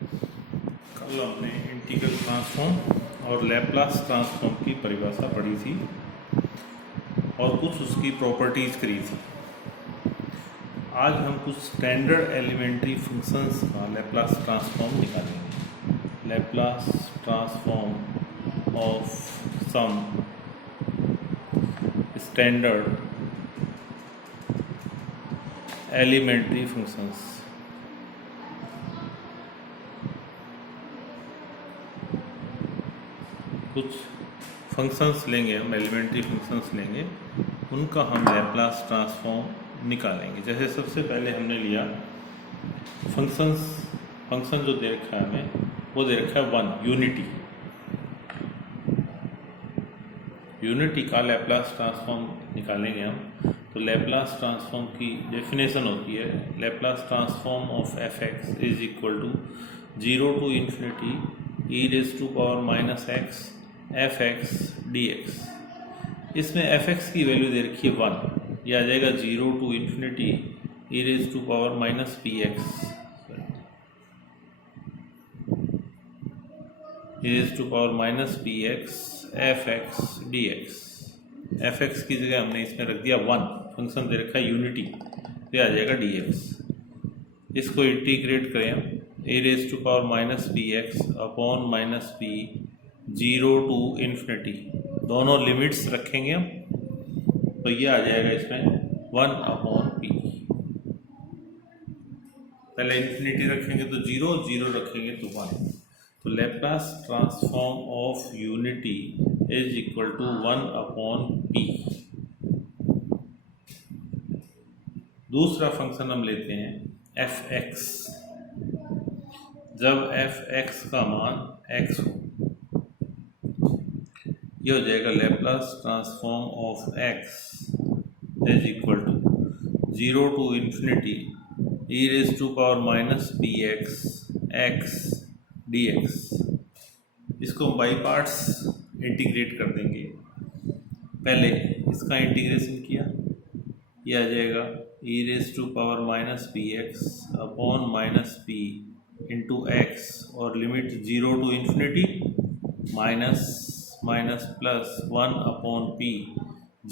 कल हमने integral transform और लैप्लास ट्रांसफॉर्म की परिभाषा पढ़ी थी और कुछ उसकी प्रॉपर्टीज़ करी थी। आज हम कुछ स्टैंडर्ड एलिमेंट्री फंक्शंस का लैप्लास ट्रांसफॉर्म निकालेंगे। Laplace transform of some standard elementary functions. कुछ फंक्शंस लेंगे हम, एलिमेंट्री फंक्शंस लेंगे, उनका हम लैप्लास ट्रांसफॉर्म निकालेंगे। जैसे सबसे पहले हमने लिया फंक्शन जो दे रखा है हमें, वो दे रखा है 1 यूनिटी का लैप्लास ट्रांसफॉर्म निकालेंगे हम। तो लैप्लास ट्रांसफॉर्म की डेफिनेशन होती है Laplace transform of f x is equal to 0 to infinity e raised to power minus x f x d x. इसमें एफ एक्स की वैल्यू दे रखी है 1, यह आ जाएगा 0 to infinity e raised to power minus P x e raised to power minus P x F x d x. F x की जगह हमने इसमें रख दिया 1, फंक्शन दे रखा है यूनिटी, तो यह आ जाएगा डी एक्स। इसको इंटीग्रेट करें e raised to power minus P x upon minus P 0 to infinity, दोनों लिमिट्स रखेंगे हम, तो ये आ जाएगा इसमें 1 अपॉन पी। पहले इन्फिनिटी रखेंगे तो 0, 0 रखेंगे तो 1। तो Laplace transform of unity is equal to 1 upon p. दूसरा फंक्शन हम लेते हैं एफ एक्स। जब एफ एक्स का मान x हो, यह हो जाएगा Laplace transform of x is equal to 0 to infinity e raised to power minus P x d x. इसको बाई पार्ट्स इंटीग्रेट कर देंगे। पहले इसका इंटीग्रेशन किया, यह आ जाएगा e raised to power minus P x upon minus P into X, और limit 0 to infinity minus plus 1 upon P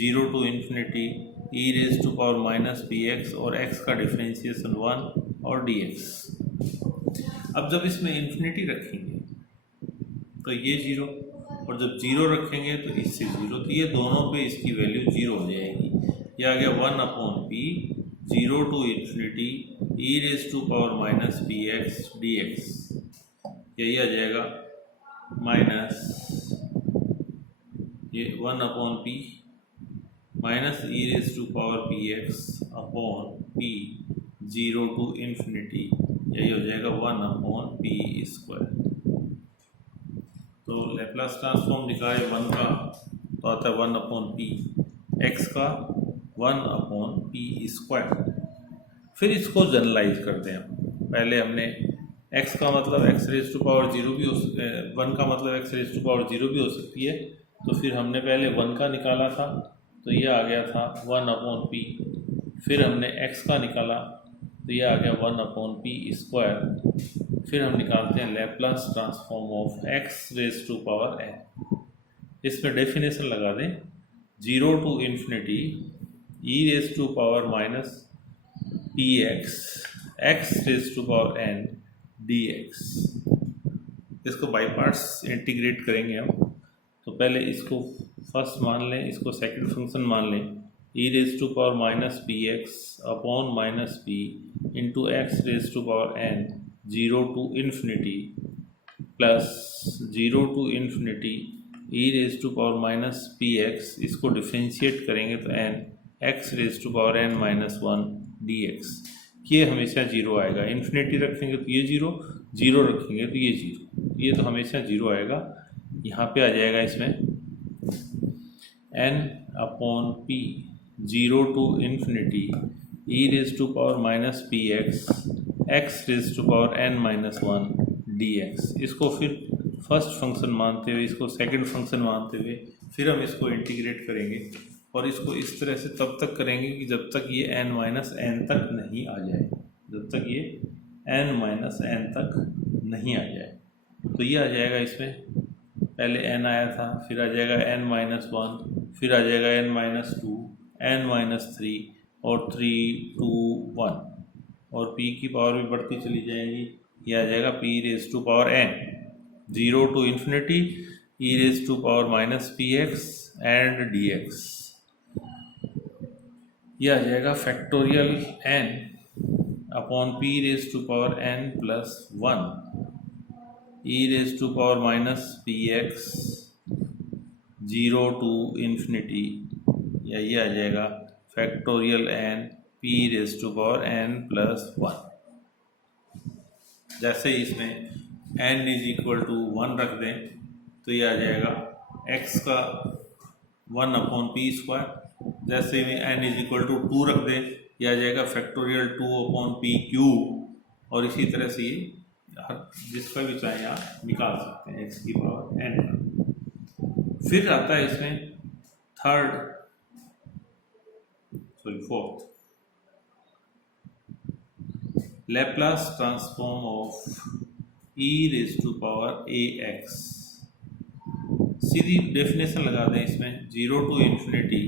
0 to infinity e raised to power minus P X, और x का डिफरेंशिएशन 1 और dx। अब जब इसमें infinity रखेंगे तो ये 0, और जब 0 रखेंगे तो इससे 0, तो ये दोनों पे इसकी वैल्यू 0 हो जाएगी। ये आ गया 1 upon P 0 to infinity e raised to power minus P x d x. यही आ जाएगा माइनस ये 1 upon P minus e raised to power P x upon P 0 to infinity, यही हो जाएगा 1 अपॉन पी स्क्वायर। तो लैप्लास ट्रांसफॉर्म निकाले 1 का तो आता है 1 अपॉन पी, एक्स का 1 अपॉन पी स्क्वायर। फिर इसको जनरलाइज करते हैं। पहले हमने x का मतलब x रेज टू पावर 0 भी हो, 1 का मतलब x रेज टू पावर 0 भी हो सकती है, तो फिर हमने पहले 1 का निकाला था, तो ये आ गया था 1 अपॉन पी। फिर हमने x का निकाला तो ये आ गया 1 अपॉन पी स्क्वायर। फिर हम निकालते हैं Laplace transform of x raise to power n। इसमें डेफिनेशन लगा दें 0 to infinity e raise to power minus P x raise to power n dx। इसको बाई पार्ट्स इंटीग्रेट करेंगे हम। तो पहले इसको फर्स्ट मान लें, इसको सेकंड फंक्शन मान लें, e raise to power minus P x upon minus P into x raise to power n 0 to infinity plus 0 to infinity e raise to power minus P x. इसको differentiate करेंगे तो n x raise to power n minus 1 dx। ये हमेशा 0 आएगा। Infinity रखेंगे तो ये 0, 0 रखेंगे तो ये 0, ये तो हमेशा 0 आएगा। यहाँ पे आ जाएगा इसमें n upon P 0 to infinity e raise to power minus P x x raise to power n minus 1 dx। इसको फिर फर्स्ट फंक्शन मानते हुए, इसको सेकंड फंक्शन मानते हुए, फिर हम इसको इंटीग्रेट करेंगे, और इसको इस तरह से तब तक करेंगे कि जब तक ये n-n तक नहीं आ जाए, जब तक ये n-n तक नहीं आ जाए। तो ये आ जाएगा, इसमें पहले n आया था, फिर आ जाएगा n-1, फिर आ जाएगा n-2, n-3 और 3, 2, 1 और p की पावर भी बढ़ती चली जाएगी। ये आ जाएगा p⁻n 0 to infinity e⁻−px and dx। ये आ जाएगा factorial n upon p⁻n plus 1 e⁻−px 0 to infinity, या ये आ जाएगा फैक्टोरियल n p⁻n प्लस 1। जैसे ही इसमें n = 1 रख दें तो ये आ जाएगा x का 1/p²। जैसे ही n = 2 रख दें ये आ जाएगा फैक्टोरियल 2/p³। और इसी तरह से ये जिसका भी चाहे आप निकाल सकते हैं x की पावर n का। फिर आता है इसमें fourth Laplace transform of e⁻ax। Sidhi definition लगा दें इसमें, 0 to infinity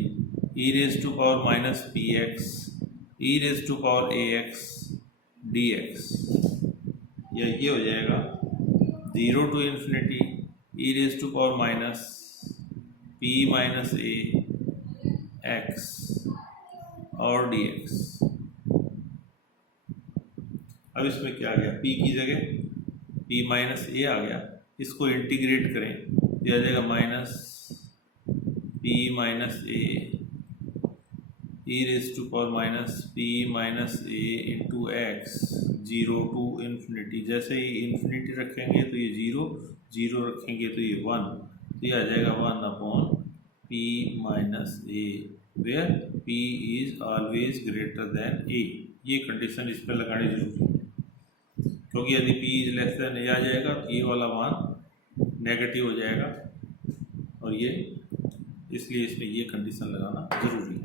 e⁻−px e⁻ax dx, या ये हो जाएगा 0 to infinity e⁻p−a x और dx। अब इसमें क्या आ गया, p की जगह p-a आ गया, इसको इंटीग्रेट करें तो आ जाएगा -p-a e⁻p-a into x 0 to infinity। जैसे ही इन्फिनिटी रखेंगे तो ये 0, 0 रखेंगे तो ये 1, तो ये आ जाएगा 1/p-a where p is always greater than a। ये कंडीशन इस पर लगानी जरूरी है, क्योंकि यदि p is less than a आ जाएगा तो ये वाला मान नेगेटिव हो जाएगा, और ये इसलिए इसमें ये कंडीशन लगाना जरूरी है।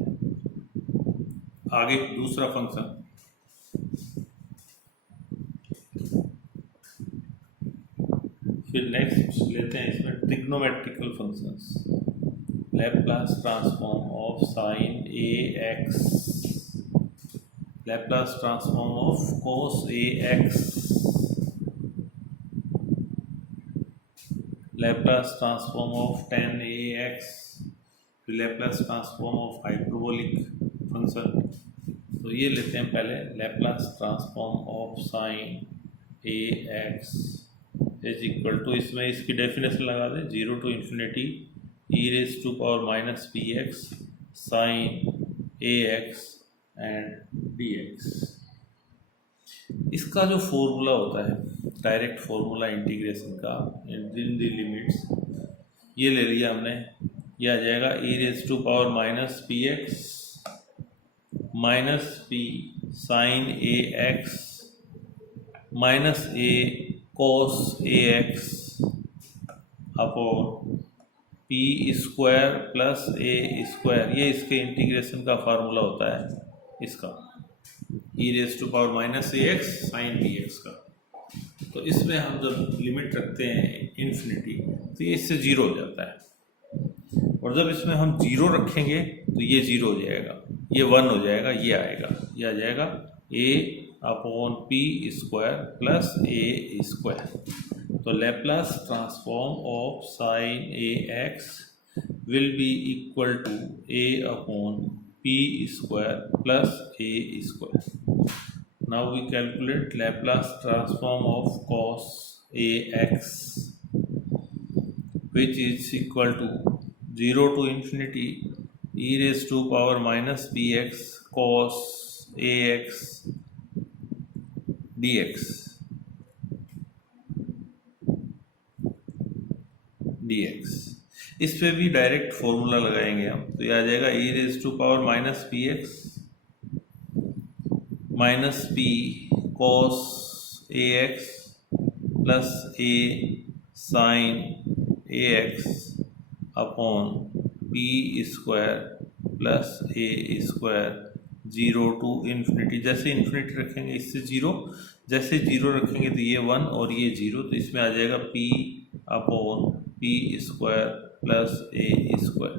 आगे दूसरा फंक्शन, फिर नेक्स्ट लेते हैं इसमें trigonometrical functions. Laplace transform of sin ax, Laplace transform of cos ax, Laplace transform of tan ax, फिर Laplace transform of hyperbolic function। तो ये लेते हैं पहले Laplace transform of sin ax is equal to, इसमें इसकी डेफिनेशन लगा दें, 0 to infinity e⁻−px sin ax and dx। इसका जो फॉर्मूला होता है, डायरेक्ट फॉर्मूला इंटीग्रेशन का इन दी लिमिट्स, ये ले लिया हमने। ये आ जाएगा e⁻−px -p sin ax -a cos ax upon p² plus a²। ये इसके इंटीग्रेशन का फार्मूला होता है इसका, e⁻−ax sin bx का। तो इसमें हम जब लिमिट रखते हैं इन्फिनिटी तो ये इससे 0 हो जाता है, और जब इसमें हम 0 रखेंगे तो ये 0 हो जाएगा, ये 1 हो जाएगा, ये आएगा, ये आ जाएगा a/p² प्लस a²। तो Laplace transform of sin ax will be equal to a/p² plus a²। Now we calculate Laplace transform of cos ax, which is equal to 0 to infinity e⁻−px cos ax dx। इस पे भी direct formula लगाएंगे हम, तो यह आ जाएगा e⁻−px -p cos ax plus a sin ax upon p² plus a² 0 to infinity। जैसे infinity रखेंगे इससे 0, जैसे जीरो रखेंगे तो ये 1 और ये 0, तो इसमें आ जाएगा p upon p square plus a square.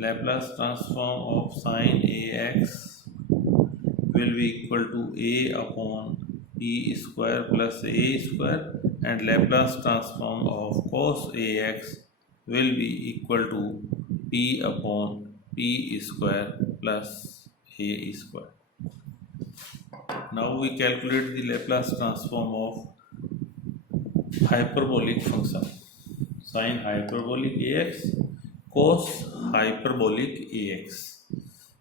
Laplace transform of sine ax will be equal to a upon p square plus a square, and Laplace transform of cos ax will be equal to p upon p square plus a square. Now we calculate the Laplace transform of hyperbolic function sin hyperbolic ax cos hyperbolic ax.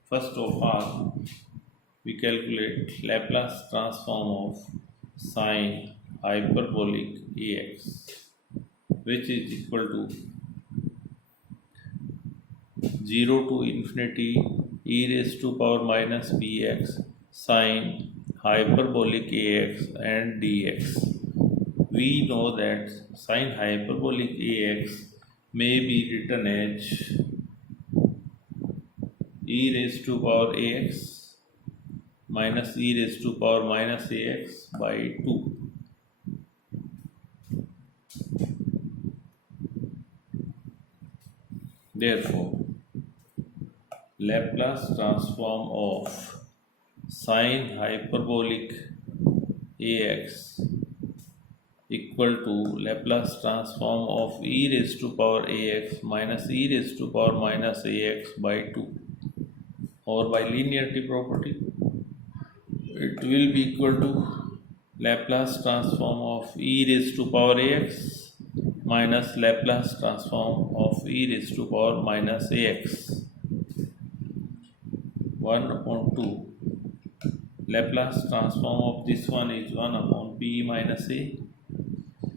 First of all, we calculate Laplace transform of sin hyperbolic ax, which is equal to 0 to infinity e raised to power minus bx sin hyperbolic ax and dx. We know that sin hyperbolic ax may be written as e raised to power ax minus e raised to power minus ax by 2. Therefore, Laplace transform of sin hyperbolic ax equal to Laplace transform of e raised to power ax minus e raised to power minus ax by 2, or by linearity property it will be equal to Laplace transform of e raised to power ax minus Laplace transform of e raised to power minus ax 1 upon 2. Laplace transform of this one is 1 upon p minus a,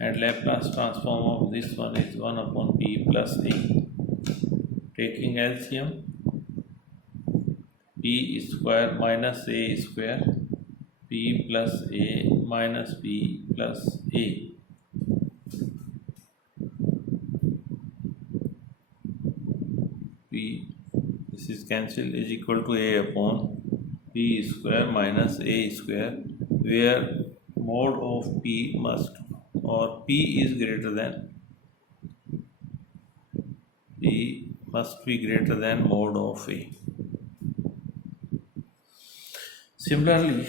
and Laplace transform of this one is 1 upon p plus a. Taking LCM, p square minus a square, p plus a minus p plus a. P, this is cancelled, is equal to a upon p square minus a square, where mod of p must, or p is greater than, p must be greater than mod of a. Similarly,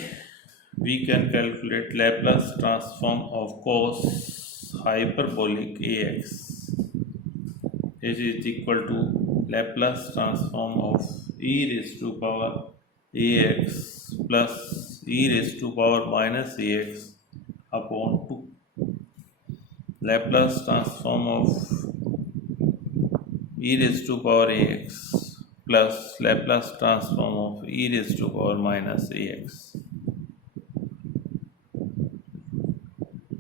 we can calculate Laplace transform of cos hyperbolic ax, which is equal to Laplace transform of e raised to power ax plus e raised to power minus ax upon 2. Laplace transform of e raised to power ax plus Laplace transform of e raised to power minus ax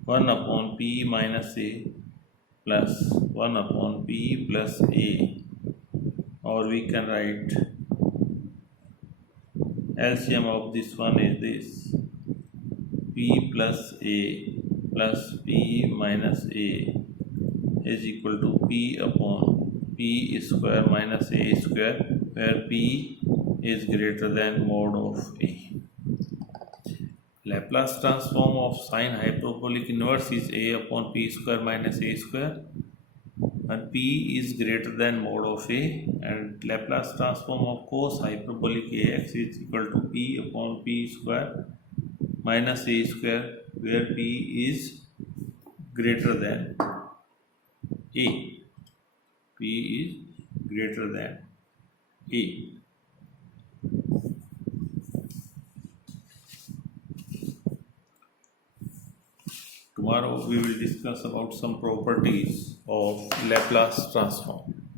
1 upon p minus a plus 1 upon p plus a, or we can write LCM of this one is this, p plus a plus p minus a is equal to p upon p square minus a square, where p is greater than mod of a. Laplace transform of sin hyperbolic inverse is a upon p square minus a square, and p is greater than mod of a, and Laplace transform of cos hyperbolic ax is equal to p upon p square minus a square, where p is greater than a. P is greater than a. Tomorrow we will discuss about some properties of Laplace transform.